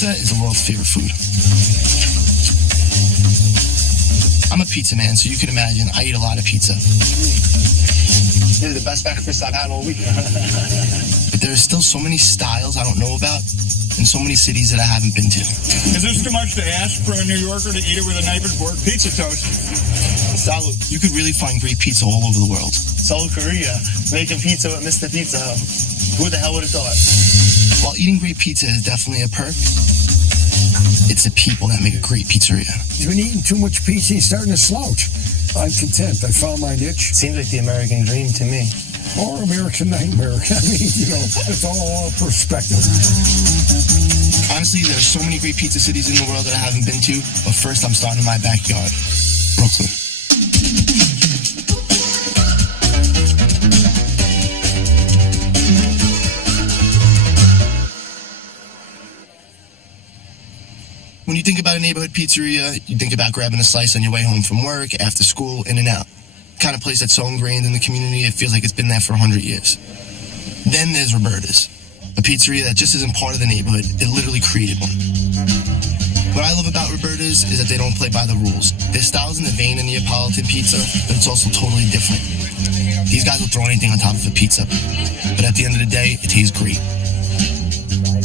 pizza is the world's favorite food. I'm a pizza man, so you can imagine I eat a lot of pizza. This is the best breakfast I've had all week. But there are still so many styles I don't know about and so many cities that I haven't been to. Is this too much to ask for a New Yorker to eat it with a knife and fork? Pizza toast. Salud. You could really find great pizza all over the world. South Korea, making pizza with Mr. Pizza Hut. Who the hell would have thought? While eating great pizza is definitely a perk, it's the people that make a great pizzeria. He's been eating too much pizza, he's starting to slouch. I'm content. I found my niche. Seems like the American dream to me. Or American nightmare. I mean, it's all perspective. Honestly, there's so many great pizza cities in the world that I haven't been to, but first I'm starting in my backyard, Brooklyn. When you think about a neighborhood pizzeria, you think about grabbing a slice on your way home from work, after school, in and out. Kind of place that's so ingrained in the community, it feels like it's been there for 100 years. Then there's Roberta's, a pizzeria that just isn't part of the neighborhood, it literally created one. What I love about Roberta's is that they don't play by the rules. Their style's in the vein of Neapolitan pizza, but it's also totally different. These guys will throw anything on top of a pizza, but at the end of the day, it tastes great.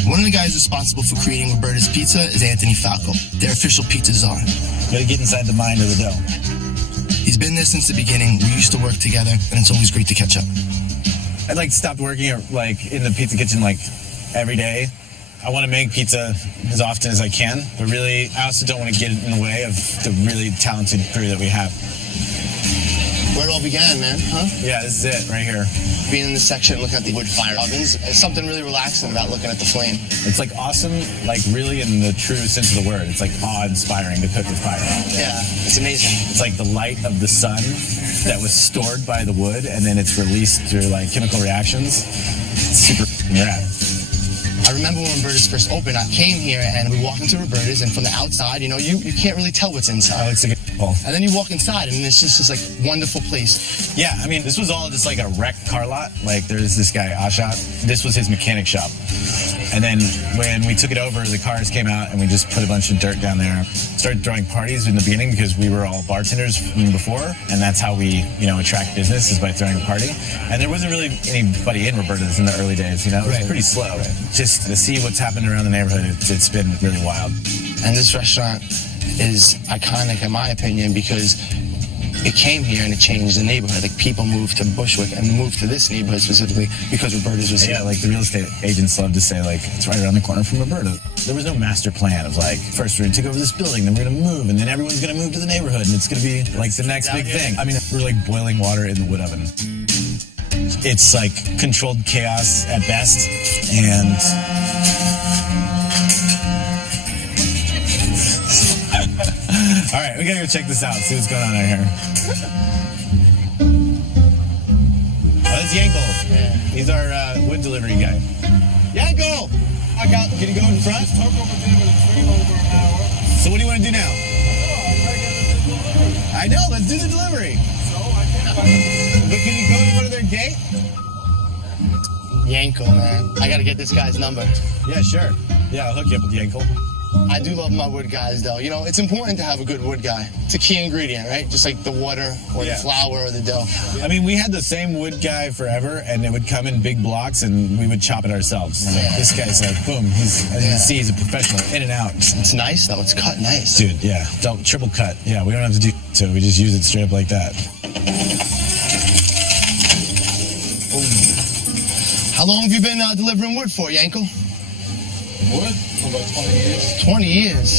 One of the guys responsible for creating Roberta's Pizza is Anthony Falco, their official pizza czar. Gotta get inside the mind of the dough. He's been there since the beginning. We used to work together, and it's always great to catch up. I'd like to stop working in the pizza kitchen every day. I want to make pizza as often as I can, but really, I also don't want to get in the way of the really talented crew that we have. Where it all began, man, huh? Yeah, this is it right here. Being in this section, looking at the wood fire ovens, there's something really relaxing about looking at the flame. It's awesome, really in the true sense of the word. It's awe-inspiring to cook with fire. Yeah, it's amazing. It's like the light of the sun that was stored by the wood, and then it's released through chemical reactions. It's super rad. I remember when Roberta's first opened, I came here and we walked into Roberta's, and from the outside, you can't really tell what's inside. Oh, it's a good call. And then you walk inside and it's just this wonderful place. Yeah, I mean, this was all just a wrecked car lot. There's this guy, Ashat. This was his mechanic shop. And then when we took it over, the cars came out and we just put a bunch of dirt down there. Started throwing parties in the beginning because we were all bartenders from before, and that's how we, attract business, is by throwing a party. And there wasn't really anybody in Roberta's in the early days, It was pretty slow. Right. Just to see what's happened around the neighborhood, it's been really wild. And this restaurant is iconic in my opinion because it came here and it changed the neighborhood. People moved to Bushwick and moved to this neighborhood specifically because Roberta's was here. Yeah, the real estate agents love to say, it's right around the corner from Roberta. There was no master plan of, first we're going to take over this building, then we're going to move, and then everyone's going to move to the neighborhood, and it's going to be, the next big thing. I mean, we're boiling water in the wood oven. It's, controlled chaos at best, and... All right, we gotta go check this out, see what's going on out here. Oh, that's Yankel. Yeah. He's our wood delivery guy. Yankel! Can you go in front? So what do you want to do now? I know, let's do the delivery. But can you go in front of their gate? Yankel, man. I gotta get this guy's number. Yeah, sure. Yeah, I'll hook you up with Yankel. I do love my wood guys, though. It's important to have a good wood guy. It's a key ingredient, right? Just like the water or the flour or the dough. I mean, we had the same wood guy forever, and it would come in big blocks, and we would chop it ourselves. This guy's boom. As you can see, he's a professional, in and out. It's nice, though. It's cut nice. Dude, yeah. Triple cut. Yeah, we don't have to do so. We just use it straight up like that. How long have you been delivering wood for, Yankel? Wood? For about 20 years. 20 years.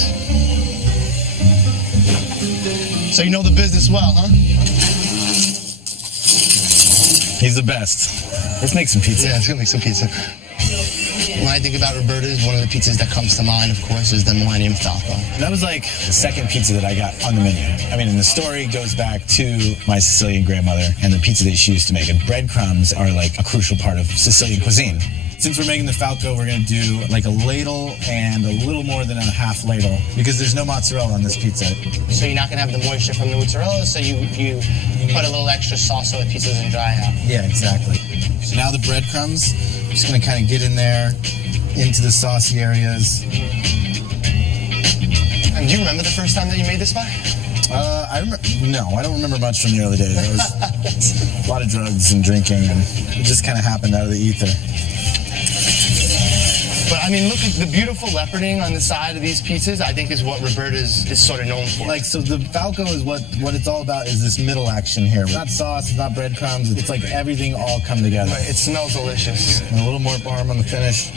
So you know the business well, huh? He's the best. Let's make some pizza. Yeah, let's go make some pizza. When I think about Roberta's, one of the pizzas that comes to mind, of course, is the Millennium Falco. That was the second pizza that I got on the menu. I mean, and the story goes back to my Sicilian grandmother and the pizza that she used to make. And breadcrumbs are a crucial part of Sicilian cuisine. Since we're making the Falco, we're going to do a ladle and a little more than a half ladle because there's no mozzarella on this pizza. So you're not going to have the moisture from the mozzarella, so you put a little extra sauce so the pizza doesn't dry out. Yeah, exactly. So now the breadcrumbs, just going to kind of get in there into the saucy areas. And do you remember the first time that you made this pie? No, I don't remember much from the early days. It was a lot of drugs and drinking, and it just kind of happened out of the ether. But I mean, look at the beautiful leoparding on the side of these pizzas. I think is what Roberta's is sort of known for. Like, so the Falco is what it's all about, is this middle action here. It's not sauce, it's not breadcrumbs, it's like everything all come together. Right, it smells delicious. And a little more parm on the finish.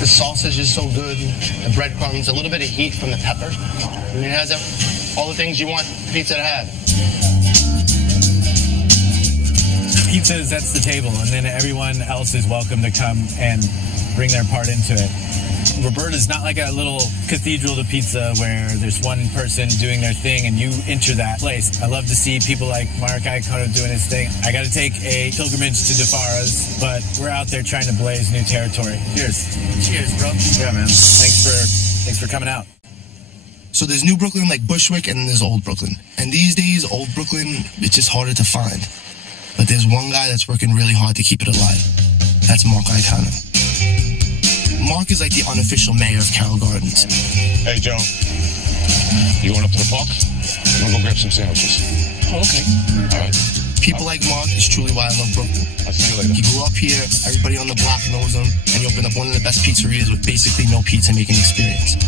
The sausage is so good. The breadcrumbs, a little bit of heat from the pepper. I mean, it has all the things you want pizza to have. Pizza sets the table, and then everyone else is welcome to come and bring their part into it. Roberta's not like a little cathedral to pizza where there's one person doing their thing and you enter that place. I love to see people like Mark Iacono doing his thing. I got to take a pilgrimage to DeFara's, but we're out there trying to blaze new territory. Cheers. Cheers, bro. Yeah, man. Thanks for coming out. So there's New Brooklyn like Bushwick, and then there's Old Brooklyn. And these days, Old Brooklyn, it's just harder to find. But there's one guy that's working really hard to keep it alive. That's Mark Iacono. Mark is like the unofficial mayor of Carroll Gardens. Hey, Joe. You going up to the park? I'm gonna go grab some sandwiches. Oh, okay. All right. People like Mark is truly why I love Brooklyn. I'll see you later. He grew up here, everybody on the block knows him, and he opened up one of the best pizzerias with basically no pizza making experience.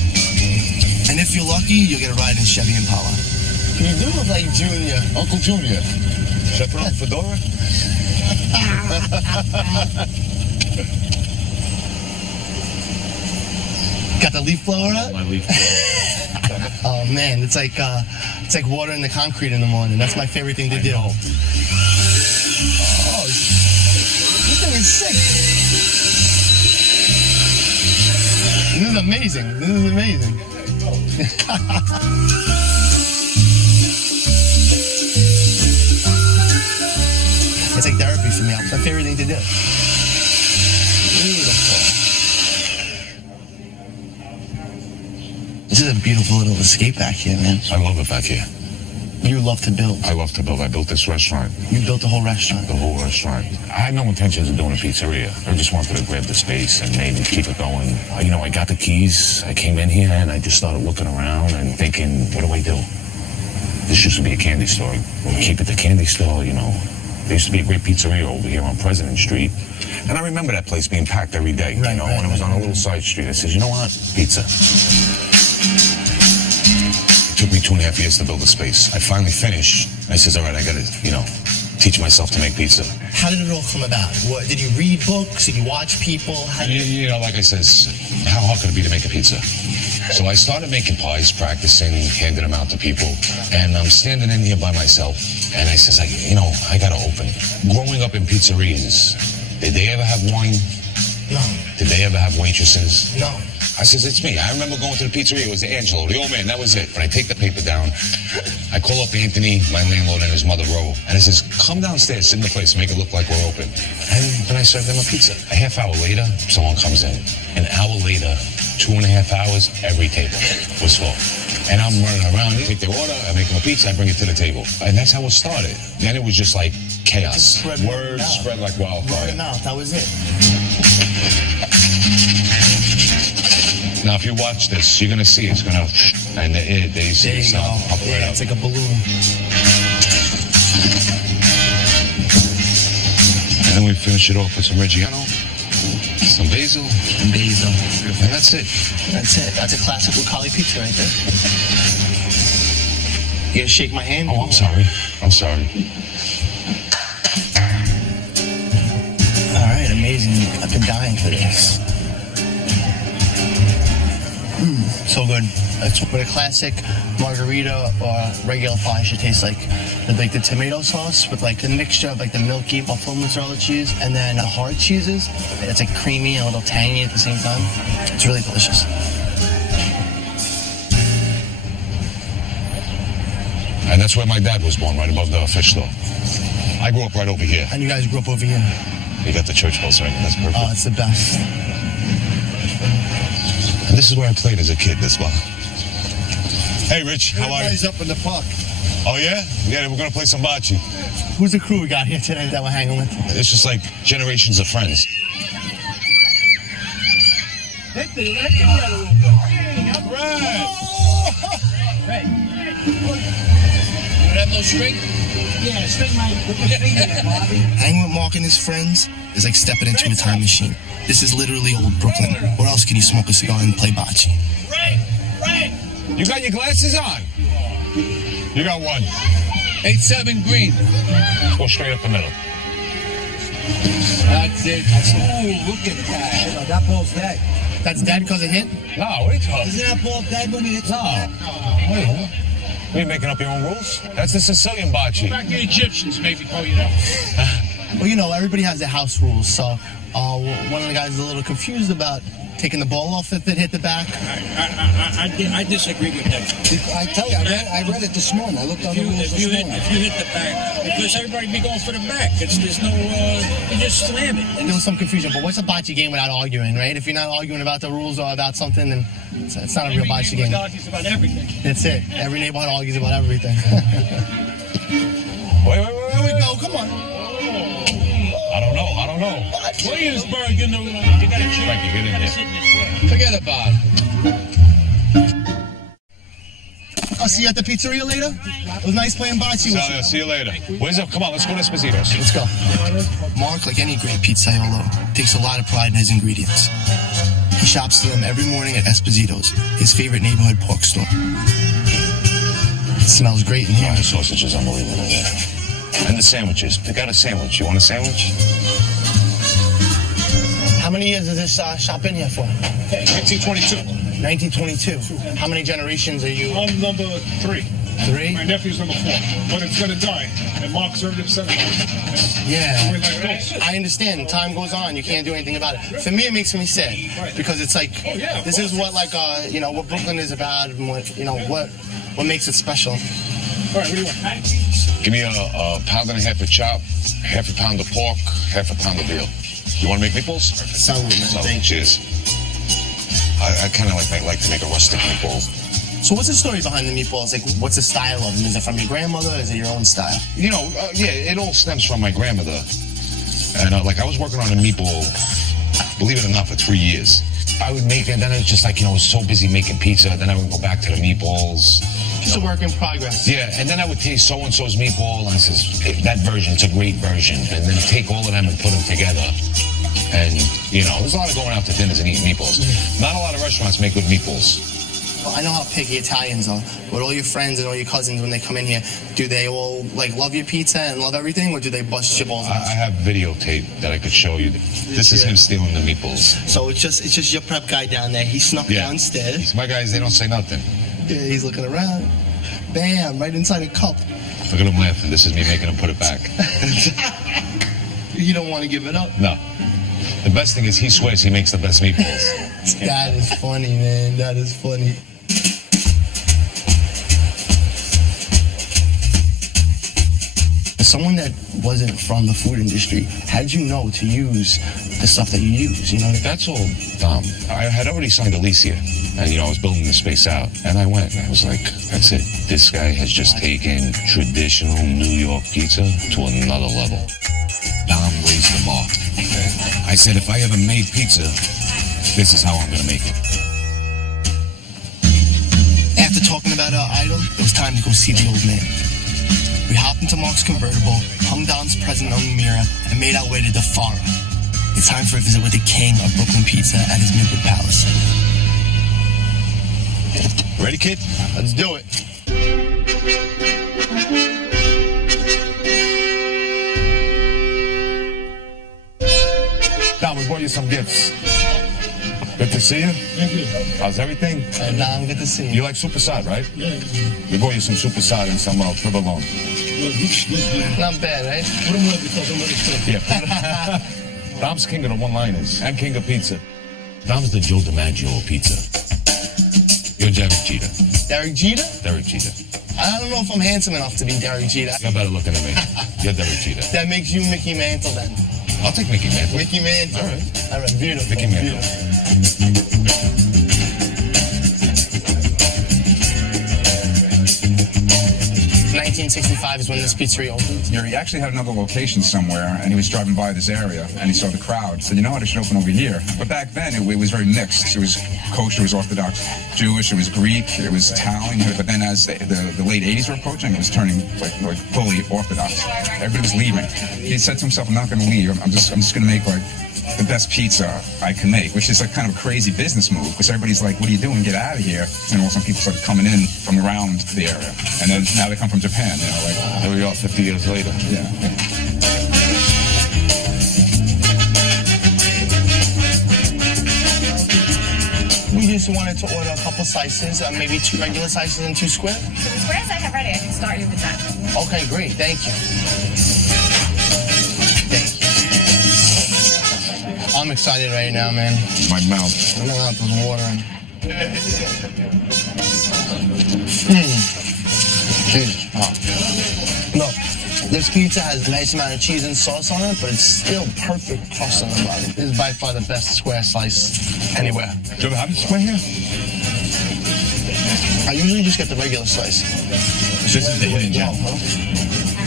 And if you're lucky, you'll get a ride in Chevy Impala. You do look like Junior. Uncle Junior. Chaperone Fedora? Got the leaf blower up? My leaf blower. Oh man, it's like watering the concrete in the morning. That's my favorite thing to do. know. Oh, this thing is sick. This is amazing. This is amazing. It's like therapy for me. It's my favorite thing to do. Beautiful. This is a beautiful little escape back here, man. I love it back here. You love to build. I love to build. I built this restaurant. You built the whole restaurant. The whole restaurant. I had no intentions of doing a pizzeria. I just wanted to grab the space and maybe keep it going. You know, I got the keys. I came in here and I just started looking around and thinking, what do I do? This used to be a candy store. We'll keep it the candy store, you know. There used to be a great pizzeria over here on President Street. And I remember that place being packed every day, Right, you know, right, when it was right, on a little side street. I said, you know what? Pizza. It took me 2.5 years to build a space. I finally finished. I says, all right, I got to, you know, teach myself to make pizza. How did it all come about? What, did you read books? Did you watch people? How did You know, like I says, how hard could it be to make a pizza? So I started making pies, practicing, handing them out to people. And I'm standing in here by myself. And I says, I got to open. Growing up in pizzerias, did they ever have wine? No. Did they ever have waitresses? No. I says, it's me. I remember going to the pizzeria. It was Angelo, the old man. That was it. But I take the paper down. I call up Anthony, my landlord, and his mother, Ro. And I says, come downstairs, sit in the place, make it look like we're open. And then I serve them a pizza. A half hour later, someone comes in. An hour later, 2.5 hours, every table was full. And I'm running around, I take their order, I make them a pizza, I bring it to the table. And that's how it started. Then it was just like chaos. Words spread like wildfire. Word of mouth, that was it. Now, if you watch this, you're going to see it's going to, and they see There you go. something up right Yeah, up. it's like a balloon. And then we finish it off with some Reggiano, some basil, And basil. and that's it. That's it. That's a classic Lucali pizza right there. You gonna shake my hand? Oh, I'm sorry. I'm sorry. All right, amazing. I've been dying for this. So good. That's what a classic margarita or regular pie should taste like. Like the tomato sauce with like a mixture of like the milky buffalo mozzarella cheese and then the hard cheeses. It's like creamy and a little tangy at the same time. It's really delicious. And that's where my dad was born, right above the fish store. I grew up right over here. And you guys grew up over here. You got the church bells right. That's perfect. Oh, it's the best. And this is where I played as a kid, this bar. Hey, Rich, how are you? Everybody's up in the park. Oh, yeah? Yeah, we're going to play some bocce. Who's the crew we got here today that we're hanging with? It's just like generations of friends. Hey. You don't have no string? Yeah, string my finger there, Bobby. Hanging with Mark and his friends is like stepping into a time machine. This is literally old Brooklyn. Where else can you smoke a cigar and play bocce? Right. You got your glasses on? You got one. 8-7 green. Go straight up the middle. That's it. Oh, look at that. Oh, that ball's dead. That's dead because it hit? No, what are you talking? Isn't that ball dead when it hits? No. Wait, are you making up your own rules? That's the Sicilian bocce. Back the Egyptians, maybe, call you that. Well, you know, everybody has their house rules, so one of the guys is a little confused about taking the ball off if it hit the back. I disagree with that. I tell you, I read it this morning. I looked on the rules this morning. If you hit the back, because everybody be going for the back. There's no, you just slam it. There was some confusion, but what's a bocce game without arguing, right? If you're not arguing about the rules or about something, then it's not a real bocce game. Argues about everything. That's it. Every neighborhood argues about everything. Wait. There we go. Come on. I don't know. Williamsburg, you know, you gotta check. Frankie, get in there. Forget about it. I'll see you at the pizzeria later. It was nice playing bocce with you. See you later. Where's up? Come on, let's go to Esposito's. Let's go. Mark, like any great pizzaiolo, takes a lot of pride in his ingredients. He shops for them every morning at Esposito's, his favorite neighborhood pork store. It smells great in here. The sausage is unbelievable. And the sandwiches. Pick out a sandwich. You want a sandwich? How many years has this shop been here for? 1922. 1922. How many generations are you? I'm number 3. 3? My nephew's number 4. But it's gonna die. And Mark served it 7 times. Yeah. Like this. I understand. Time goes on. You can't do anything about it. For me, it makes me sad because it's like this is what what Brooklyn is about, and what makes it special. All right, what do you want? Give me a pound and a half of chop, half a pound of pork, half a pound of veal. You want to make meatballs? Salud, man. Salud. Cheers. I kind of like to make a rustic meatball. So what's the story behind the meatballs? Like, what's the style of them? Is it from your grandmother? Is it your own style? You know, it all stems from my grandmother. And I was working on a meatball, believe it or not, for 3 years. I would make it, and then it's just like, I was so busy making pizza, then I would go back to the meatballs. Just a work in progress. Yeah, and then I would taste so-and-so's meatball, and I says, hey, that version, it's a great version. And then take all of them and put them together. And, there's a lot of going out to dinners and eating meatballs. Not a lot of restaurants make good meatballs. Well, I know how picky Italians are. With all your friends and all your cousins, when they come in here, do they all, love your pizza and love everything, or do they bust your balls out? I have videotape that I could show you. This is him stealing the meatballs. So it's just your prep guy down there. He snuck downstairs. My guys, they don't say nothing. Yeah, he's looking around. Bam, right inside a cup. Look at him laughing. This is me making him put it back. You don't want to give it up? No. The best thing is he swears he makes the best meatballs. That is funny, man. That is funny. As someone that wasn't from the food industry, how did you know to use the stuff that you use? That's all dumb. I had already signed a lease here. And, I was building the space out. And I went, and I was like, that's it. This guy has just taken traditional New York pizza to another level. Dom raised the bar. I said, if I ever made pizza, this is how I'm going to make it. After talking about our idol, it was time to go see the old man. We hopped into Mark's convertible, hung Dom's present on the mirror, and made our way to the Fara. It's time for a visit with the king of Brooklyn pizza at his Midwood Palace. Ready, kid? Let's do it. Dom, we brought you some gifts. Good to see you. Thank you. How's everything? And Dom, good to see you. You like super side, right? Yeah. We brought you some super side and some provolone. Not bad, right? Put them away because I'm ready to. Yeah. Dom's king of the one-liners and king of pizza. Dom's the Joe DiMaggio of pizza. You're Derek Jeter. Derek Jeter? Derek Jeter. I don't know if I'm handsome enough to be Derek Jeter. You're better looking than me. You're Derek Jeter. That makes you Mickey Mantle then. I'll take Mickey Mantle. Mickey Mantle. All right. All right, beautiful. Mickey Mantle. Beautiful. 1922. 1965 is when this pizzeria opened. He actually had another location somewhere, and he was driving by this area, and he saw the crowd. Said, you know what, I should open over here. But back then, it was very mixed. It was kosher, it was Orthodox Jewish, it was Greek, it was Italian. But then as the late 80s were approaching, it was turning like fully Orthodox. Everybody was leaving. He said to himself, I'm not going to leave. I'm just going to make like the best pizza I can make, which is like kind of a crazy business move, because everybody's like, what are you doing? Get out of here. And all of a sudden people started coming in from around the area. And then now they come from Japan, you know, like. Here we are 50 years later. Yeah. We just wanted to order a couple slices, maybe 2 regular slices and 2 square. So the squares I have ready, I can start you with that. Okay, great. Thank you. Thank you. I'm excited right now, man. My mouth. My mouth is watering. Jesus. Look, this pizza has a nice amount of cheese and sauce on it, but it's still perfect crust on the bottom. This is by far the best square slice anywhere. Do you ever have a square here? I usually just get the regular slice. This is the hidden gem.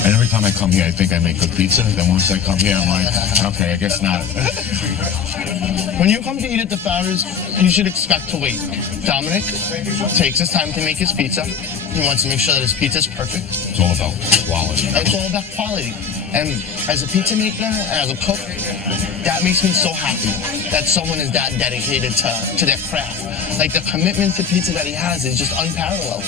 And every time I come here, I think I make good pizza. Then once I come here, I'm like, okay, I guess not. When you come to eat at the Farrers, you should expect to wait. Dominic takes his time to make his pizza. He wants to make sure that his pizza is perfect. It's all about quality. It's all about quality. And as a pizza maker, as a cook, that makes me so happy that someone is that dedicated to their craft. Like, the commitment to pizza that he has is just unparalleled.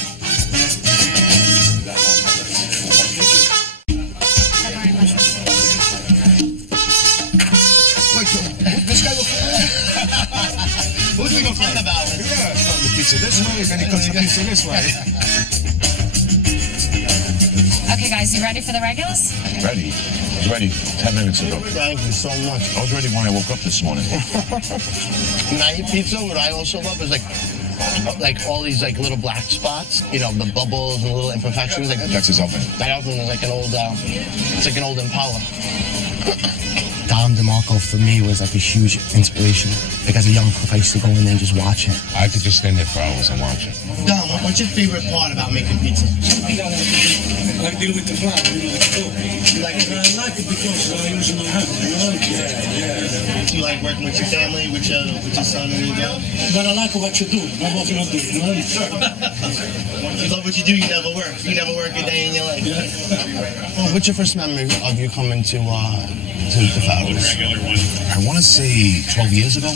This guy who's he gonna find about? Yeah, cut the pizza this way, then he cuts the pizza this way. Okay, guys, you ready for the regulars? Ready? I was ready 10 minutes ago. Thank you so much. I was ready when I woke up this morning. When I eat pizza, what I also love is like all these like little black spots, you know, the bubbles and little imperfections. Like That's his oven. that oven is like an old, it's like an old Impala. Dom DeMarco for me was like a huge inspiration. Like as a young cook, I used to go in there and just watch it. I could just stand there for hours and watch it. Dom, what's your favorite part about making pizza? I like dealing with the flour, you know, the dough. You like it? I like it because I use my hand, you know? Yeah. Do you like working with your family, with your son and your daughter? But I like what you do, not what you don't do, you know? You love what you do, you never work. You never work a day in your life. Well, what's your first memory of you coming to the Farrers? I want to say 12 years ago.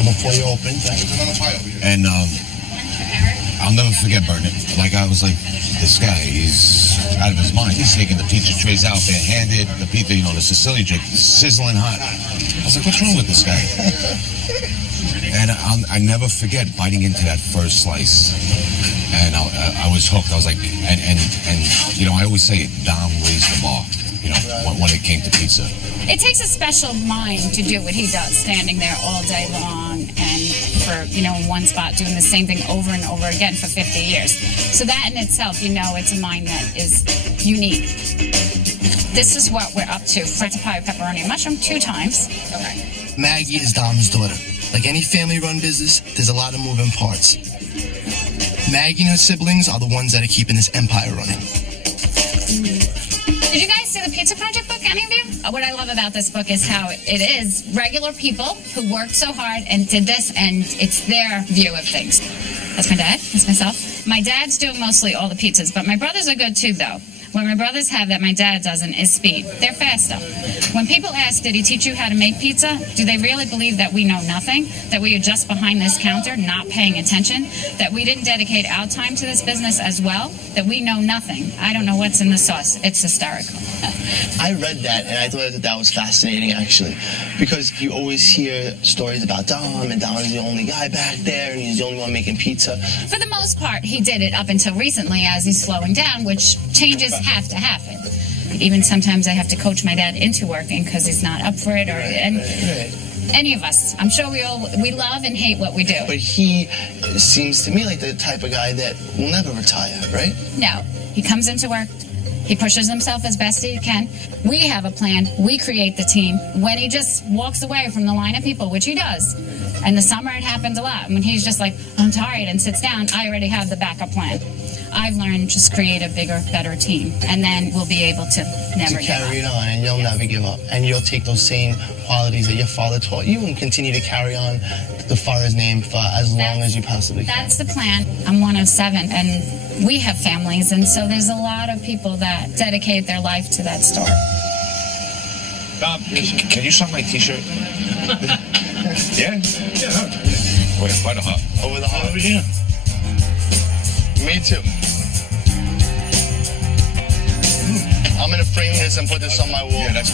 Before you opened, right? And I'll never forget Bernard. Like, I was like, this guy, he's out of his mind. He's taking the pizza trays out bare-handed, the pizza, you know, the Sicilian drink, sizzling hot. I was like, what's wrong with this guy? And I never forget biting into that first slice. And I was hooked. I was like, and you know, I always say Dom raised the bar, you know, when it came to pizza. It takes a special mind to do what he does, standing there all day long and for, you know, in one spot doing the same thing over and over again for 50 years. So that in itself, you know, it's a mind that is unique. This is what we're up to. French pie, pepperoni, and mushroom 2 times. Okay. Maggie is Dom's daughter. Like any family-run business, there's a lot of moving parts. Maggie and her siblings are the ones that are keeping this empire running. Did you guys see the Pizza Project book, any of you? What I love about this book is how it is regular people who worked so hard and did this, and it's their view of things. That's my dad, that's myself. My dad's doing mostly all the pizzas, but my brothers are good too, though. What my brothers have that my dad doesn't is speed. They're faster. When people ask, did he teach you how to make pizza? Do they really believe that we know nothing? That we are just behind this counter, not paying attention? That we didn't dedicate our time to this business as well? That we know nothing? I don't know what's in the sauce. It's hysterical. I read that, and I thought that was fascinating, actually, because you always hear stories about Dom, and Dom is the only guy back there, and he's the only one making pizza. For the most part, he did it up until recently as he's slowing down, which changes have to happen. Even sometimes I have to coach my dad into working because he's not up for it, or any of us. I'm sure we love and hate what we do. But he seems to me like the type of guy that will never retire, right? No. He comes into work. He pushes himself as best he can. We have a plan. We create the team. When he just walks away from the line of people, which he does, in the summer it happens a lot. When he's just like, I'm tired, and sits down, I already have the backup plan. I've learned just create a bigger, better team, and then we'll be able to never give up. Carry it on, and you'll never give up. And you'll take those same qualities that your father taught you and continue to carry on the Fire's name for as long as you possibly can. That's the plan. I'm one of 7, and we have families, and so there's a lot of people that dedicate their life to that store. Bob, can you sign my T-shirt? Yeah? Yeah. Wait, by the heart. Over the heart. Over here. Me too. I'm gonna frame this and put this on my wall. Yeah, that's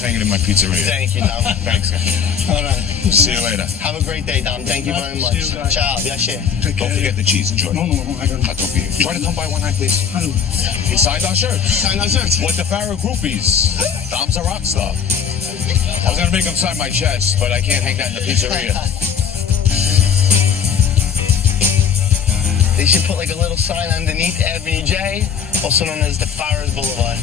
hanging in my pizzeria. Thank you, Dom. Thanks, guys. All right. See you later. Have a great day, Dom. Thank you very much. See you guys. Ciao. Piacere. Don't forget the cheese. Enjoy. No, I don't. Hot dog for you. Try to come by one night, please. I don't. He signed our shirt. Sign our shirts. With the Farrah groupies. Dom's a rock star. I was gonna make him sign my chest, but I can't hang that in the pizzeria. They should put like a little sign underneath Avenue J, also known as the Farrah's Boulevard.